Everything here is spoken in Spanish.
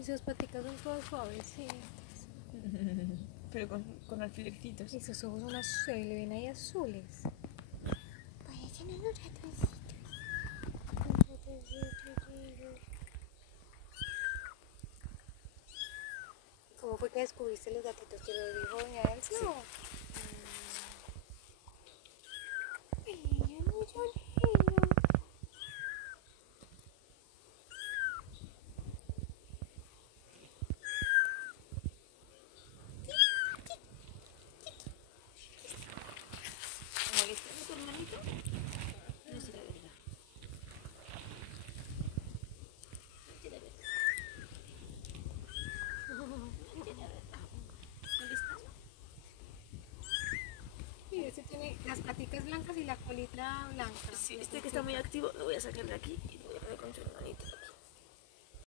Y sus paticas son todas suavecitas. Pero con alfilercitos. Y sus ojos son se le ven ahí azules. Parecen unos ratoncitos. ¿Cómo fue que descubriste los gatitos? ¿Te lo dijo doña Elsa? No. ¿Molestando a tu hermanito? No será verdad. No será verdad. No será verdad. ¿Molestando? Sí, ese tiene las paticas blancas y la colita blanca. Sí, este que está muy activo lo voy a sacar de aquí y lo voy a poner con su hermanito.